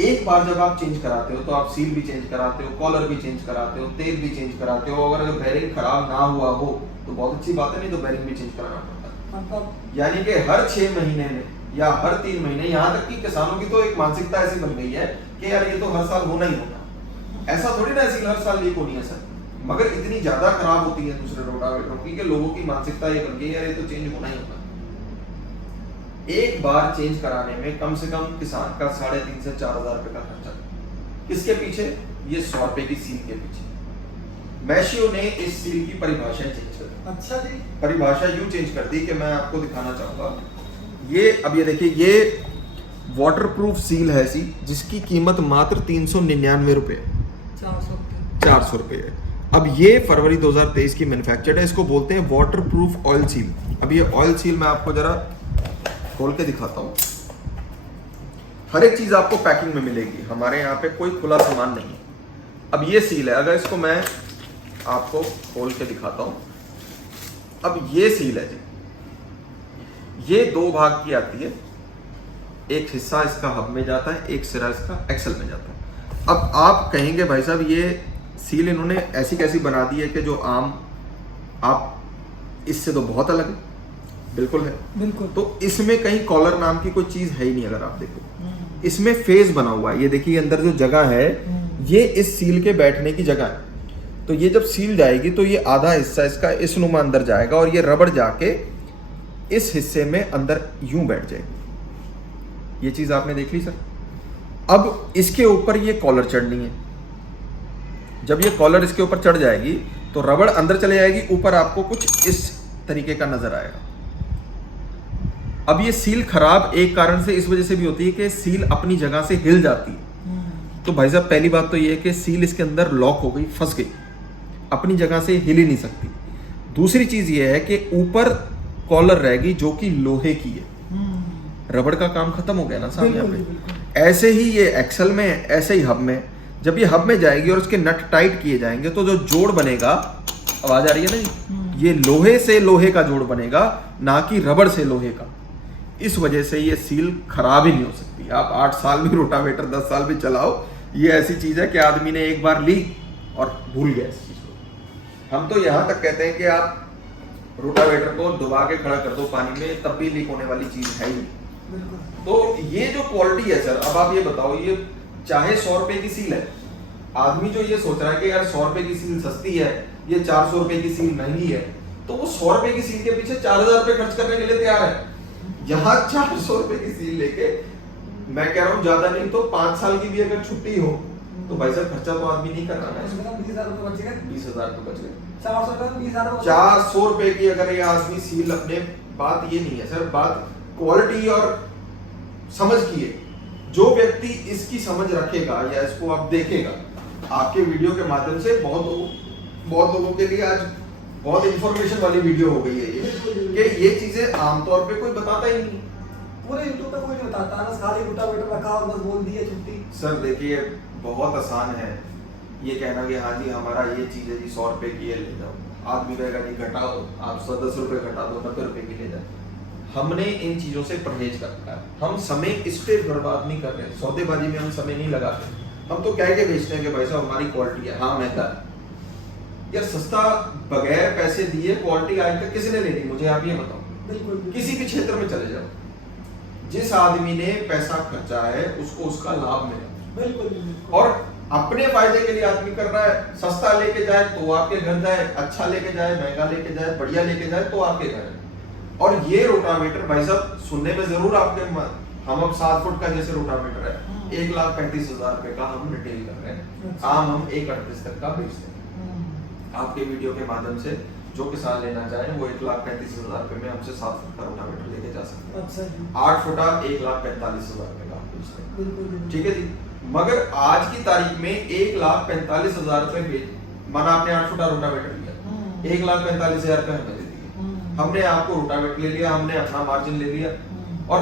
एक बार जब आप चेंज कराते हो तो आप सील भी चेंज कराते हो, कॉलर भी चेंज कराते हो, तेल भी चेंज कराते हो। अगर बेरिंग खराब ना हुआ हो तो बहुत अच्छी बात है, नहीं तो बेरिंग भी चेंज कराना पड़ता है। मतलब यानी कि हर 6 महीने में या हर 3 महीने, यहाँ तक कि किसानों की तो एक मानसिकता ऐसी बन गई है कि यार ये तो हर साल होना ही होना। ऐसा थोड़ी ना सील हर साल लीक होनी है सर, मगर इतनी ज्यादा खराब होती है दूसरे रोटावेटरों की कि लोगों की मानसिकता ये बन गई है यार ये तो चेंज होना ही होना। एक बार चेंज कराने में कम से कम किसान का 3,500 से 4,000 रुपए का खर्चा। किसके पीछे? ये 100 रुपए की सील के पीछे। मैशियो ने इस सील की परिभाषा चेंज कर दी। अच्छा जी। परिभाषा यूं चेंज कर दी कि मैं आपको दिखाना चाहूंगा। ये अब ये देखिए, ये वाटरप्रूफ सील है सी, जिसकी कीमत मात्र 399 रुपए, 400 रुपए है। अब ये फरवरी 2023 की मैन्युफैक्चर्ड है, इसको बोलते हैं वाटरप्रूफ ऑयल सील। अब ये ऑयल सील मैं आपको जरा खोल के दिखाता हूँ। हर एक चीज आपको पैकिंग में मिलेगी, हमारे यहाँ पे कोई खुला सामान नहीं है। अब ये सील है, अगर इसको मैं आपको खोल के दिखाता हूँ। अब ये सील है जी, ये 2 भाग की आती है, एक हिस्सा इसका हब में जाता है, एक सिरा इसका एक्सल में जाता है। अब आप कहेंगे भाई साहब ये सील इन्होंने ऐसी कैसी बना दी है कि जो आम, आप इससे तो बहुत अलग है। बिल्कुल है, बिल्कुल। तो इसमें कहीं कॉलर नाम की कोई चीज है ही नहीं। अगर आप देखो इसमें फेस बना हुआ है, ये देखिए अंदर जो जगह है ये इस सील के बैठने की जगह है। तो ये जब सील जाएगी तो ये आधा हिस्सा इसका इस नुमा अंदर जाएगा और ये रबड़ जाके इस हिस्से में अंदर यूं बैठ जाएगी। ये चीज आपने देख ली सर। अब इसके ऊपर ये कॉलर चढ़नी है। जब ये कॉलर इसके ऊपर चढ़ जाएगी तो रबड़ अंदर चले जाएगी, ऊपर आपको कुछ इस तरीके का नजर आएगा। अब ये सील खराब एक कारण से इस वजह से भी होती है कि सील अपनी जगह से हिल जाती है। तो भाई साहब पहली बात तो ये है कि सील इसके अंदर लॉक हो गई, फंस गई, अपनी जगह से हिल ही नहीं सकती। दूसरी चीज ये है कि ऊपर कॉलर रहेगी जो कि लोहे की है, रबड़ का काम खत्म हो गया ना साहब यहाँ पे। ऐसे ही ये एक्सल में, ऐसे ही हब में, जब ये हब में जाएगी और उसके नट टाइट किए जाएंगे तो जो जोड़ बनेगा, आवाज आ रही है ना, ये लोहे से लोहे का जोड़ बनेगा, ना कि रबड़ से लोहे का। इस वजह से ये सील खराब ही नहीं हो सकती। आप 8 साल भी रोटावेटर, 10 साल भी चलाओ, ये ऐसी चीज है कि आदमी ने एक बार ली और भूल गया इस चीज को। हम तो यहां तक कहते हैं कि आप रोटावेटर को डुबा के खड़ा कर दो पानी में, तब भी लीक होने वाली चीज है ही नहीं। तो ये जो क्वालिटी है सर, अब आप ये बताओ, ये चाहे 100 रुपए की सील है, आदमी जो ये सोच रहा है कि यार 100 रुपए की सील सस्ती है, ये 400 रुपए की सील महंगी है, तो वो 100 रुपए की सील के पीछे 4,000 रुपए खर्च करने के लिए तैयार है। यहाँ 400 रुपए की सील लेके, मैं कह रहा हूँ ज्यादा नहीं तो 5 साल की भी अगर छुट्टी हो तो भाई साहब खर्चा तो आदमी नहीं कर रहा है। 20,000 रुपए बच गए, 20,000 तो बच गए। 400 रुपए की अगर ये आदमी सील अपने, बात ये नहीं है सर, बात क्वालिटी और समझ की है। जो व्यक्ति इसकी समझ रखेगा या इसको आप देखेगा, आपके वीडियो के माध्यम से बहुत लोगों के लिए आज बहुत इंफॉर्मेशन वाली वीडियो हो गई है ये, कि ये चीजें आमतौर पे कोई बताता ही नहीं। पूरे यूट्यूब पे कोई नहीं बताता, बस खाली रोटावेटर रखा और बस बोल दिए छुट्टी। सर देखिए बहुत आसान है ये कहना कि हाँ जी हमारा ये चीज है जी 100 रुपए की है, ले जाओ। आदमी कहेगा जी घटाओ, आप 10 रुपए घटा दो, 90 रुपए की ले जाओ। हमने इन चीजों से परहेज कर रखा है। हम समय इस पे बर्बाद नहीं कर रहे, सौदेबाजी में हम समय नहीं लगाते। हम तो कह के बेचते हैं कि भाई साहब हमारी क्वालिटी है। हाँ महंगा यार, सस्ता बगैर पैसे दिए क्वालिटी आज तक किसी ने ले ली? मुझे आप ये बताओ। बिल्कुल। किसी भी क्षेत्र में चले जाओ, जिस आदमी ने पैसा खर्चा है उसको उसका लाभ मिले। बिल्कुल। और अपने फायदे के लिए आदमी कर रहा है। सस्ता लेके जाए तो आपके घर जाए, अच्छा लेके जाए, महंगा लेके जाए, बढ़िया लेके जाए तो आपके घर है। और ये रोटावेटर भाई साहब सुनने में जरूर आपके, हम अब 7 फुट का जैसे रोटावेटर है, 1,35,000 रुपए का हम रिटेल कर रहे हैं। आम हम 1,38 तक का बेचते हैं। आपके वीडियो के माध्यम से जो किसान लेना चाहे वो 1,35,000 रुपए में हमसे 7 फुट का रोटावेटर लेके जा सकते हैं। 8 फुटा 1,45,000 रुपए का आप बेचते हैं। ठीक है जी। मगर आज की तारीख में 1,45,000 रुपए बेच, माना आपने 8 फुटा रोटावेटर लिया, 1,45,000 रुपए हमें दे दिए, हमने आपको रोटावेटर ले लिया, हमने अपना मार्जिन ले लिया, और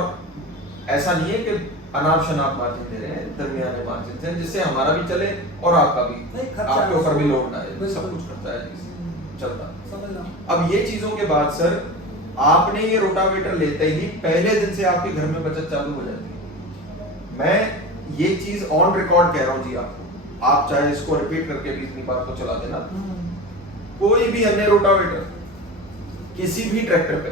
ऐसा नहीं है कि अनाप शनाप मार्जिन दे रहे हैं, दरमियाने मार्जिन से जिससे हमारा भी चले और आपका भी, आपके ऊपर भी लोड ना आए, सब कुछ करता है चलता। अब ये चीजों के बाद सर आपने ये रोटावेटर लेते ही पहले दिन से आपके घर में बचत चालू हो जाती है। मैं ये चीज ऑन रिकॉर्ड कह रहा हूं जी आपको, आप चाहे इसको रिपीट करके भी इतनी बात को चला देना। कोई भी अन्य रोटावेटर किसी भी ट्रैक्टर पे,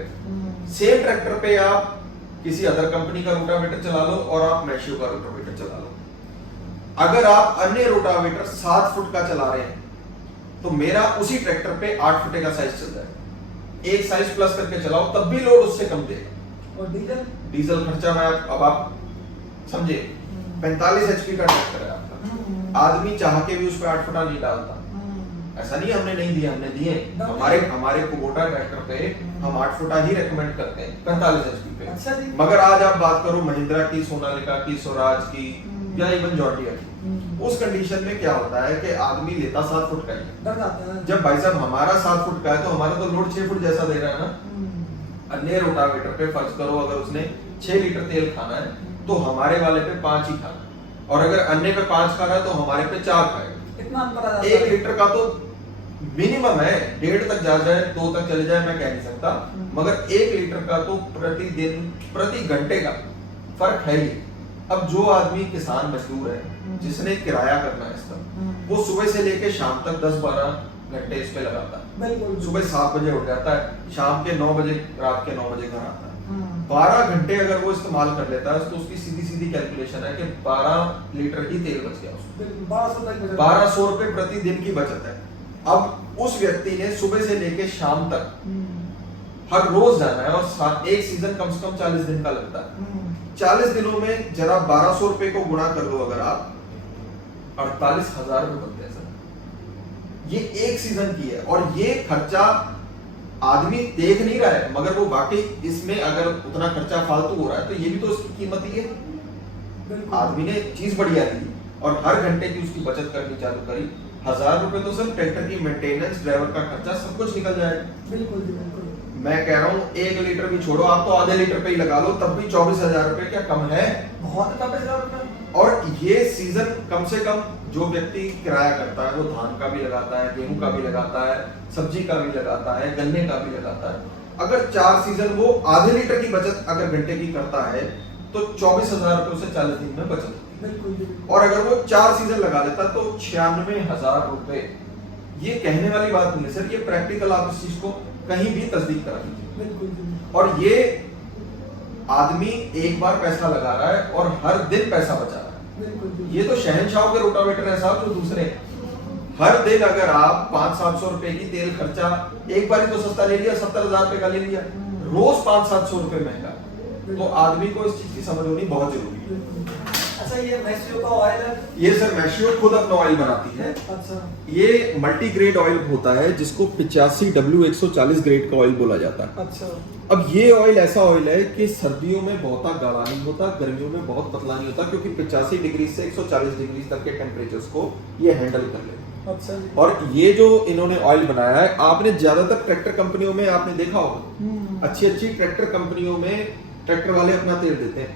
सेम ट्रैक्टर पे आप किसी अदर कंपनी का रोटावेटर चला लो और आप मैशियो का रोटावेटर चला लो, अगर आप अन्य रोटावेटर 7 फुट का चला रहे हैं तो मेरा उसी ट्रैक्टर पे 8 फुटे का साइज चल रहा है, एक साइज प्लस करके चलाओ तब भी लोड उससे कम देगा। और डीजल खर्चा में अब आप समझे 45 HP का ट्रैक्टर है आपका, आदमी चाह के भी उस पर 8 फुटा नहीं डालता, ऐसा नहीं हमने नहीं दिया, हमने दिए। हमारे कुबोटा ट्रैक्टर पे हम 8 फुटा ही रेकमेंड करते हैं 45 HP पे। अच्छा जी। मगर आज आप बात करो महिंद्रा की, सोनालिका की, स्वराज की या इवन जॉर्डिया की, उस कंडीशन में क्या होता है कि आदमी लेता 7 फुट का ही। जब भाई साहब हमारा 7 फुट का है तो हमारा तो लोड 6 फुट जैसा दे रहा है ना। अन्य रोटावेटर पे फर्ज करो अगर उसने 6 लीटर तेल खाना है तो हमारे वाले पे 5 ही खाना, और अगर अन्य पे 5 खा रहा है तो हमारे पे 4 खाएगा। इतना अंतर आ जाता है। 1 लीटर का तो मिनिमम है, 1.5 तक जा जाए, 2 तक चले जाए मैं कह नहीं सकता, मगर 1 लीटर का तो प्रतिदिन प्रति घंटे का फर्क है ही। अब जो आदमी किसान मजदूर है जिसने किराया करना है इसका, वो सुबह से लेके शाम तक 10-12 घंटे इस पे लगाता है। सुबह 7 बजे उठ जाता है, शाम के 9 बजे, रात के 9 बजे घर आता है। 12 घंटे अगर वो इस्तेमाल कर लेता है तो उसकी सीधी सीधी कैलकुलेशन है कि 12 लीटर ही तेल बच गया उसको, 1200 रुपए प्रतिदिन की बचत है। अब उस व्यक्ति ने सुबह से लेके शाम तक हर रोज जाना है, और एक सीजन कम से कम 40 दिन का लगता है। 40 दिनों में जरा 1200 रुपए को गुणा कर दो अगर आप, 48,000 रुपए बनते हैं सर। ये एक सीजन की है, और ये खर्चा आदमी देख नहीं रहा है, मगर वो वाकई इसमें अगर उतना खर्चा फालतू हो रहा है तो ये भी तो उसकी कीमत ही है। आदमी ने चीज बढ़िया दी और हर घंटे की उसकी बचत करनी चालू करी, 1000 रुपए तो सर ट्रैक्टर की मेंटेनेंस, ड्राइवर का खर्चा सब कुछ निकल जाएगा। बिल्कुल। मैं कह रहा हूँ 1 लीटर भी छोड़ो, आप तो आधे लीटर पे ही लगा लो, तब भी 24,000 रुपए क्या कम है? बहुत 24,000 रुपए। और ये सीजन कम से कम जो व्यक्ति किराया करता है वो धान का भी लगाता है, गेहूं का भी लगाता है, सब्जी का भी लगाता है, गन्ने का भी लगाता है। अगर 4 सीजन वो आधे लीटर की बचत अगर घंटे की करता है तो 24,000 रुपए से 40 दिन में बचत होती है। और अगर वो 4 सीजन लगा लेता तो 96,000 रुपए। ये कहने वाली बात नहीं है सर, ये प्रैक्टिकल, आप इस चीज को कहीं भी तस्दीक करा दीजिए। और ये आदमी एक बार पैसा लगा रहा है और हर दिन पैसा बचा रहा है। ये तो शहनशाह के रोटावेटर है साहब, जो दूसरे हर दिन अगर आप 500-700 रुपए की तेल खर्चा, एक बार ही तो सस्ता ले लिया, 70,000 रुपए का ले लिया, रोज 500-700 रुपए महंगा, तो आदमी को इस चीज की समझ होनी बहुत जरूरी है। अच्छा, ये मैशियो का ऑयल है? ये सर मैशियो खुद अपना ऑयल बनाती है। अच्छा। ये मल्टी ग्रेड ऑयल होता है जिसको 85W140 ग्रेड का ऑयल बोला जाता है। अच्छा। अब ये ऑयल ऐसा ऑयल है कि सर्दियों में बहुत गाढ़ा नहीं होता, गर्मियों में बहुत पतला नहीं होता, क्योंकि 85 डिग्री से 140 डिग्री तक के टेम्परेचर्स को ये हैंडल कर लेता है। अच्छा जी। और ये जो इन्होंने ऑयल बनाया है, आपने ज्यादातर ट्रैक्टर कंपनियों में आपने देखा होगा, अच्छी ट्रैक्टर कंपनियों में ट्रैक्टर वाले अपना तेल देते हैं,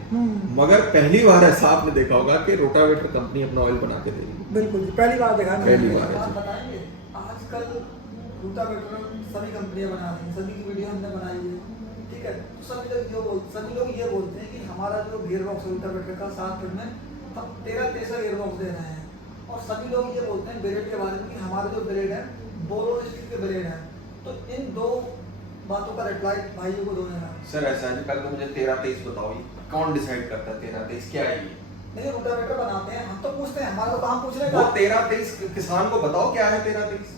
मगर पहली बार ऐसा आपने देखा होगा कि रोटावेटर कंपनी अपना ऑयल बना के देगी। बिल्कुल, पहली बार देखा। पहली बार है। आप बताएंगे, आजकल रोटावेटर सभी कंपनियां बना रही हैं, सभी की वीडियो हमने बनाई है, ठीक है। तो सभी लोग ये बोलते हैं कि हमारा जो गियर बॉक्स रोटावेटर का 7 फुट में हम 13 गियर बॉक्स दे रहे हैं, और सभी लोग ये बोलते हैं ब्लेड के बारे में कि हमारे जो ब्लेड है बोरोन स्टील के ब्लेड है। तो इन दो बातों का रिप्लाई भाइयों को दो देना। सर ऐसा है, कल तो मुझे 13-23 बताओ, कौन डिसाइड करता है 13-23 क्या है? ये नहीं, रोटावेटर बनाते हैं, हम तो पूछते हैं, हमारा तो काम पूछने का। वो 13-23 किसान को बताओ क्या है 13-23,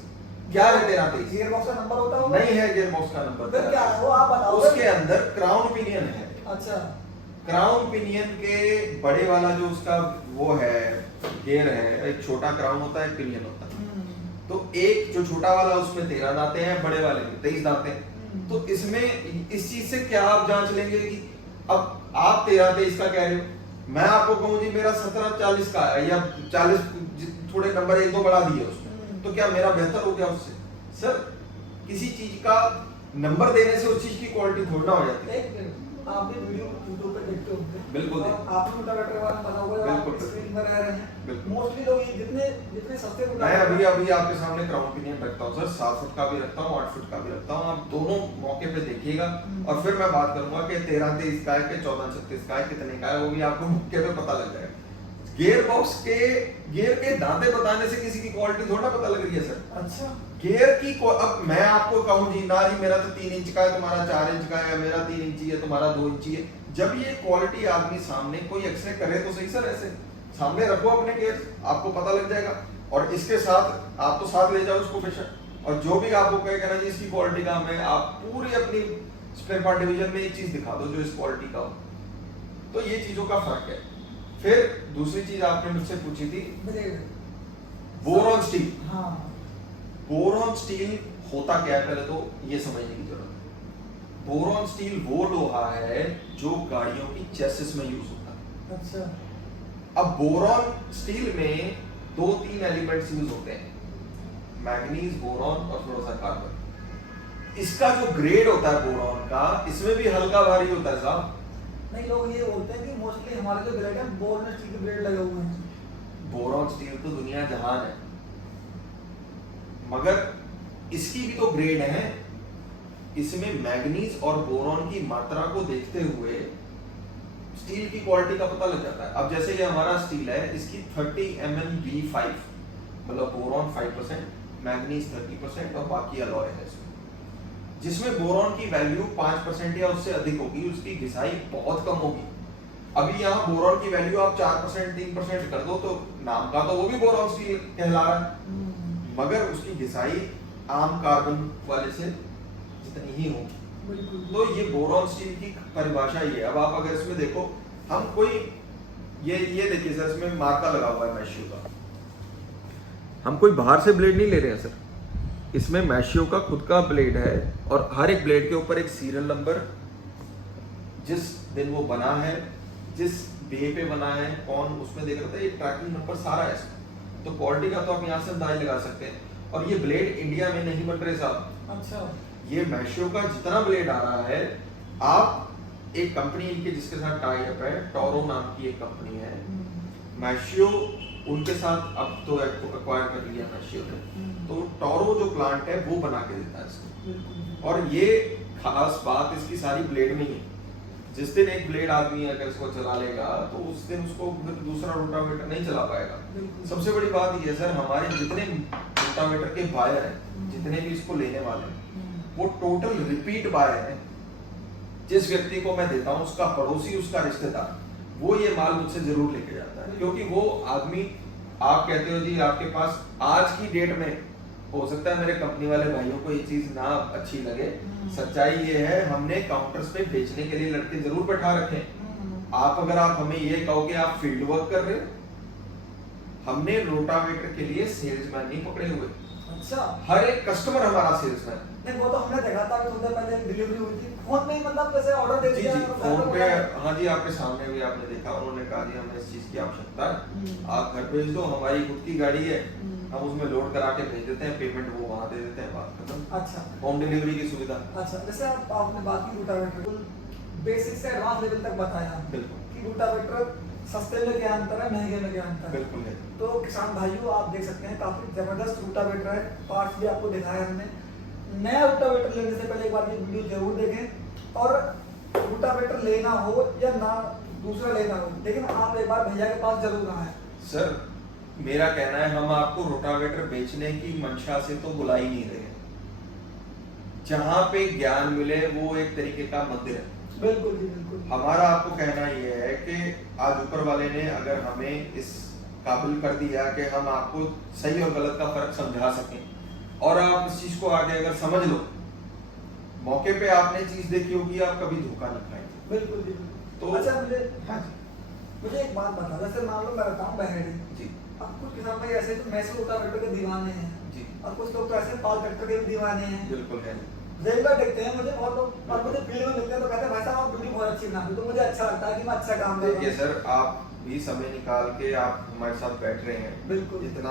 क्या है 13-23? गियर बॉक्स का नंबर होता होगा? नहीं है गियर बॉक्स का नंबर। फिर क्या है वो, आप बताओ। उसके अंदर क्राउन पिनियन है। अच्छा। क्राउन पिनियन के बड़े वाला जो उसका वो है गियर है, एक छोटा क्राउन होता है, एक पिनियन होता है। तो एक जो छोटा वाला उसमें 13 दांते हैं, बड़े वाले में 23 दांते हैं। तो इसमें इस चीज से क्या आप जांच लेंगे कि अब आप 13-23 का कह रहे हो, मैं आपको कहूँ जी मेरा 1740 का है या 40 थोड़े नंबर एक दो बढ़ा दिए उसमें, तो क्या मेरा बेहतर हो गया उससे? सर किसी चीज का नंबर देने से उस चीज की क्वालिटी थोड़ी ना हो जाती है। एक मिनट, आप भी वीडियो यूट्यूब पे देखते होंगे, बिल्कुल और आपने रोटावेटर के बारे में पता होगा, जब आप बिल्कुल। स्क्रीन पर रह रहे हैं, बिल्कुल। मोस्टली लोग ये जितने जितने सस्ते मैं अभी आपके सामने क्राउन पिनियन रखता हूँ सर, 7 फुट का भी रखता हूँ, 8 फुट का भी रखता हूँ, आप दोनों मौके पे देखिएगा और फिर मैं बात करूंगा कि 13-23 का है कि 14-36 का है, कितने का है, वो भी आपको मौके पे पता लग जाएगा। गियर बॉक्स के गियर के दांते बताने से किसी की क्वालिटी थोड़ा पता लग रही है सर। अच्छा, गियर की अब मैं आपको कहूँ जी ना जी मेरा तो 3 इंच का है, तुम्हारा 4 इंच का है, मेरा 3 इंची है, तुम्हारा 2 इंची है, जब ये क्वालिटी आदमी सामने कोई एक्सरे करे तो सही सर, ऐसे सामने रखो अपने गियर, आपको पता लग जाएगा। और इसके साथ आप तो साथ ले जाओ उसको बेशक, और जो भी आपको कहे ना जी इसकी क्वालिटी का हमें, आप पूरी अपनी स्पेयर पार्ट डिवीजन में एक चीज दिखा दो जो इस क्वालिटी का हो, तो ये चीजों का फर्क है। फिर दूसरी चीज आपने मुझसे पूछी थी बोरॉन स्टील। हाँ, बोरॉन स्टील होता क्या है पहले तो ये समझने की जरूरत है। बोरॉन स्टील वो लोहा है जो गाड़ियों की चेसिस में यूज होता है। अच्छा, अब बोरॉन स्टील में 2-3 एलिमेंट्स यूज होते हैं, मैग्नीज, बोरॉन और थोड़ा सा कार्बन। इसका जो ग्रेड होता है बोरॉन का, इसमें भी हल्का भारी होता है साहब। नहीं लोग ये बोलते हैं कि मोस्टली हमारे जो ब्लेड है बोरॉन स्टील के ब्लेड लगे हुए हैं। बोरॉन स्टील तो दुनिया जहान है, मगर इसकी भी तो ग्रेड है। इसमें मैग्नीज और बोरॉन की मात्रा को देखते हुए स्टील की क्वालिटी का पता लग जाता है। अब जैसे ये हमारा स्टील है, इसकी 30 mm B5, मतलब बोरॉन 5%, मैग्नीज 30% और बाकी अलॉय है इसमें। जिसमें बोरॉन की वैल्यू 5% या उससे अधिक होगी, उसकी घिसाई बहुत कम होगी। अभी यहाँ बोरॉन की वैल्यू आप 4% 3% कर दो तो नाम का तो वो भी बोरॉन स्टील कहला रहा है, मगर उसकी घिसाई आम कार्बन वाले से जितनी ही होगी। तो ये बोरॉन स्टील की परिभाषा ये है। अब आप अगर इसमें देखो, हम कोई ये देखिए सर, इसमें मार्का लगा हुआ है मैशियो का, हम कोई बाहर से ब्लेड नहीं ले रहे हैं सर, इसमें मैशियो का खुद का ब्लेड है और हर एक ब्लेड के ऊपर एक सीरियल नंबर, जिस दिन वो बना है, जिस डे पे बना है, कौन उसमें देख रहा था, ये ट्रैकिंग नंबर सारा है इसमें। तो क्वालिटी का तो आप यहाँ से अंदाजा लगा सकते हैं। और ये ब्लेड इंडिया में नहीं बन रहे साहब। अच्छा, ये मैशियो का जितना ब्लेड आ रहा है, आप एक कंपनी इनके जिसके साथ टाई अप है, टोरो नाम की एक कंपनी है, मैशियो उनके साथ अब तो एक्वायर कर लिया मैशियो ने, तो टोरो जो प्लांट है वो बना के देता है इसको। और ये खास बात इसकी सारी ब्लेड में ही है। जिस दिन एक ब्लेड आदमी अगर इसको चला लेगा तो उस दिन उसको दूसरा रोटावेटर नहीं चला पाएगा। सबसे बड़ी बात ये है सर, हमारे जितने रोटावेटर के बायर हैं, जितने भी इसको लेने वाले हैं, वो टोटल रिपीट बायर हैं। जिस व्यक्ति को मैं देता हूँ, उसका पड़ोसी, उसका रिश्तेदार, वो ये माल मुझसे जरूर लेके जाता है, क्योंकि वो आदमी, आप कहते हो जी आपके पास आज की डेट में हो सकता है मेरे कंपनी वाले भाइयों को ये चीज ना अच्छी लगे, सच्चाई ये है, हमने काउंटर्स पे बेचने के लिए लड़के जरूर बैठा रखे हैं। आप अगर आप हमें ये कहो कि आप फील्ड वर्क कर रहे हो, हमने रोटावेटर के लिए सेल्समैन नहीं पकड़े हुए। अच्छा, हर एक कस्टमर हमारा सेल्समैन। नहीं वो तो हमने देखा था कि थोड़ी देर पहले डिलीवरी हुई थी, फोन में ही मतलब जैसे ऑर्डर दे जी दिया, जी, फोन पे, हाँ जी, आपके सामने भी आपने देखा, उन्होंने कहा जी हमें इस चीज की आवश्यकता है, आप घर भेज दो, हमारी खुद की गाड़ी है, हम उसमें लोड करा के भेज देते हैं, पेमेंट वो वहाँ दे देते हैं, बात खत्म। अच्छा, होम डिलीवरी की सुविधा। अच्छा, जैसे आपने बात की रोटावेटर, बेसिक से एडवांस लेवल तक बताया बिल्कुल कि रोटावेटर सस्ते में क्या अंतर है, महंगे में क्या अंतर है। बिल्कुल है। तो किसान भाइयों आप देख सकते हैं काफी जबरदस्त रोटावेटर है, पार्ट्स भी आपको दिखाया है हमने। नया रोटावेटर लेने से पहले एक बार ये वीडियो जरूर देखें, और रोटावेटर लेना हो या ना दूसरा लेना हो, लेकिन आप एक बार भैया के पास जरूर आए। सर मेरा कहना है, हम आपको रोटावेटर बेचने की मंशा से तो बुला ही नहीं रहे। जहां पे ज्ञान मिले वो एक तरीके का मंदिर है। बिल्कुल जी, बिल्कुल। हमारा आपको कहना यह है कि आज ऊपर वाले ने अगर हमें इस काबिल कर दिया कि हम आपको सही और गलत का फर्क समझा सकें, और आप इस चीज को आगे अगर समझ लो, मौके पे आपने चीज देखी होगी, आप कभी धोखा नहीं खाएंगे। बिल्कुल जी, बिल्कुल। तो अच्छा, हाँ मुझे एक बात बता, जैसे मान लो मैं रहता हूँ बहरी जी अब कुछ किसान भाई ऐसे तो मैसे रोटावेटर के दीवाने हैं जी, और कुछ लोग तो ऐसे पाल ट्रैक्टर के भी दीवाने हैं। बिल्कुल है। रेगुलर देखते हैं मुझे बहुत लोग, और मुझे फील्ड में मिलते हैं तो कहते हैं भाई साहब आप वीडियो बहुत अच्छी बनाते हो, तो मुझे अच्छा लगता है कि मैं अच्छा काम कर रहा देखिए हूँ। सर, आप भी समय निकाल के आप हमारे साथ बैठ रहे हैं, बिल्कुल। जितना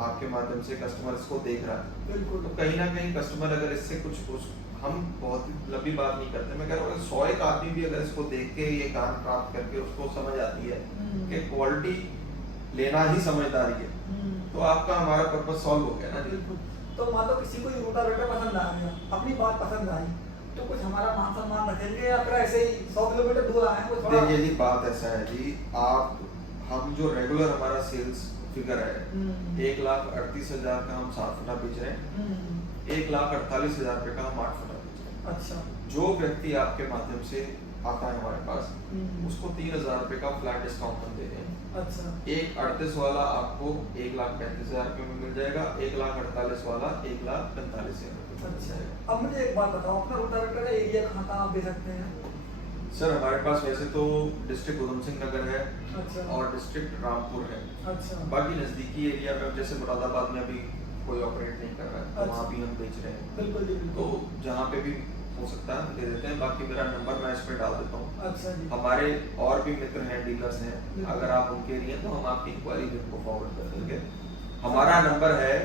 आपके माध्यम से कस्टमर इसको देख रहा है, बिल्कुल। तो कहीं ना कहीं कस्टमर अगर इससे कुछ हम बहुत लंबी बात नहीं करते, मैं कह रहा हूँ 100 एक आदमी भी अगर इसको देख के ये ज्ञान प्राप्त करके उसको समझ आती है कि क्वालिटी लेना ही समझदारी है, तो आपका हमारा पर्पस सॉल्व हो गया ना जी। बिल्कुल। तो मान लो किसी को रोटावेटर पसंद आ गया, अपनी बात पसंद आई, तो कुछ हमारा मान सम्मान रखेंगे या फिर ऐसे ही 100 किलोमीटर दूर आए हैं वो थोड़ा। देखिए जी, बात ऐसा है जी, आप हम जो रेगुलर हमारा सेल्स फिगर है 1,38,000 का हम 7 फुटा बेच रहे हैं, 1,48,000 रुपए का हम 8 फुटा बेच रहे हैं। अच्छा। जो व्यक्ति आपके माध्यम से आता है हमारे पास, उसको 3,000 रुपए का फ्लैट डिस्काउंट हम दे रहे हैं। अच्छा। 1,38 वाला आपको 1,35,000 रुपए में मिल जाएगा, 1,48 वाला 1,45,000 रुपए में मिल अच्छा। जाएगा। अब मुझे एक बात बताओ, अपना रोटावेटर का एरिया कहाँ आप दे सकते हैं? सर हमारे पास वैसे तो डिस्ट्रिक्ट उधम सिंह नगर है अच्छा। और डिस्ट्रिक्ट रामपुर है, अच्छा। बाकी नजदीकी एरिया में जैसे मुरादाबाद में अभी कोई ऑपरेट नहीं कर रहा है, तो अच्छा। वहाँ भी हम बेच रहे हैं। बिल्कुल जी, तो बिल्कुल। जहाँ पे भी हो सकता है दे देते हैं। बाकी मेरा नंबर मैं इसमें डाल देता हूँ। अच्छा जी। हमारे और भी मित्र हैं, डीलर्स हैं, बिल्कुल। अगर आप उनके लिए तो हम आपकी इंक्वायरी भी उनको फॉरवर्ड कर देंगे। हमारा नंबर है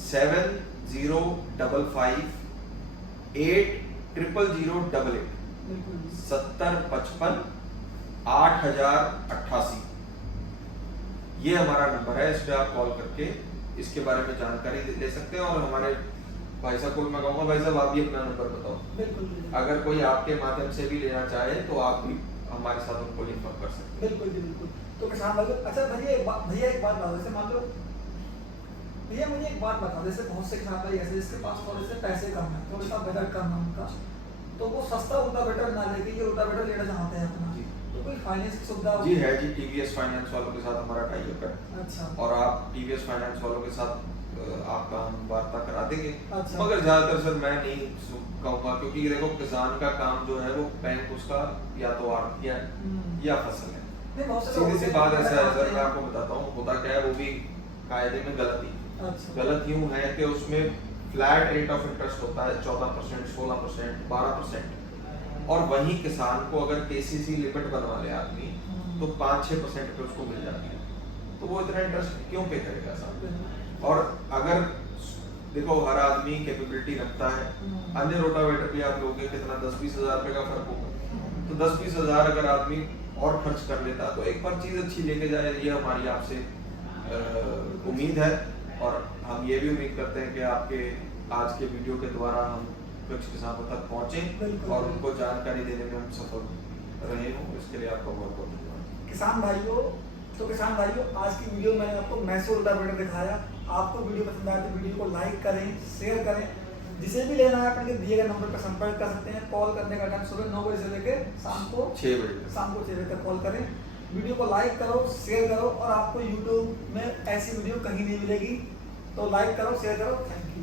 7055800088 बिल्कुल जी। 70558088। ये हमारा नंबर है, इस पे आप कॉल करके इसके बारे में जानकारी ले सकते हैं। और हमारे भाई साहब को मैं कहूँगा, भाई साहब आप भी अपना नंबर बताओ। बिल्कुल जी। अगर कोई आपके माध्यम से भी लेना चाहे तो आप भी हमारे साथ उनको लिंक अप कर सकते हैं। बिल्कुल जी, बिल्कुल। तो किसान भाई, अच्छा भैया एक बात बताओ, जैसे मान लो भैया मुझे एक बात बताओ, जैसे बहुत से किसान भाई ऐसे जिसके पास थोड़े से पैसे कम है, थोड़ा सा बजट कम है उनका, तो वो सस्ता रोटावेटर ना लेके ये रोटावेटर लेना चाहते हैं अपना, जी। तो कोई फाइनेंस की सुविधा जी है जी, टीवीएस फाइनेंस वालों के साथ हमारा टाई अप है। अच्छा। और आप टीवीएस फाइनेंस वालों के साथ आपका हम वार्ता करा देंगे। अच्छा। मगर ज्यादातर सर मैं नहीं कहूँगा, क्योंकि देखो किसान का काम जो है वो बैंक उसका या तो आड़तिया है या फसल है। नहीं, बहुत से लोग सीधी सी होते हैं बात जो ऐसा है करते सर, हैं। मैं आपको बताता हूँ होता क्या है, वो भी कायदे में गलती। अच्छा। गलत यूं है कि उसमें फ्लैट रेट ऑफ इंटरेस्ट होता है 14%, 16%, 12%, और वहीं किसान को अगर केसीसी लिमिट बनवा ले आदमी तो 5-6% पे उसको मिल जाती है। तो वो इतना इंटरेस्ट क्यों पे करेगा साहब? और अगर देखो हर आदमी कैपेबिलिटी रखता है, अन्य रोटावेटर भी आप लोगे कितना 10-20 हजार रुपए का फर्क होगा, तो 10-20 हजार अगर आदमी और खर्च कर लेता तो एक बार चीज अच्छी लेके जाए, ये हमारी आपसे उम्मीद है। और हम ये भी उम्मीद करते हैं कि आपके आज के वीडियो के द्वारा हम कुछ किसानों तक पहुंचे और उनको जानकारी देने में हम सफल रहे हों, इसके लिए आपका बहुत बहुत धन्यवाद। किसान भाइयों, आज की वीडियो में मैंने आपको मैसो रोटावेटर दिखाया। आपको वीडियो पसंद आए तो वीडियो को लाइक करें, शेयर करें। जिसे भी लेना है अपने दिए गए नंबर पर संपर्क कर सकते हैं। कॉल करने का टाइम सुबह 9 बजे से लेकर शाम को 6 बजे तक। 6 बजे तक कॉल करें। वीडियो को लाइक करो, शेयर करो, और आपको यूट्यूब में ऐसी वीडियो कहीं नहीं मिलेगी, तो लाइक करो, शेयर करो। Thank you.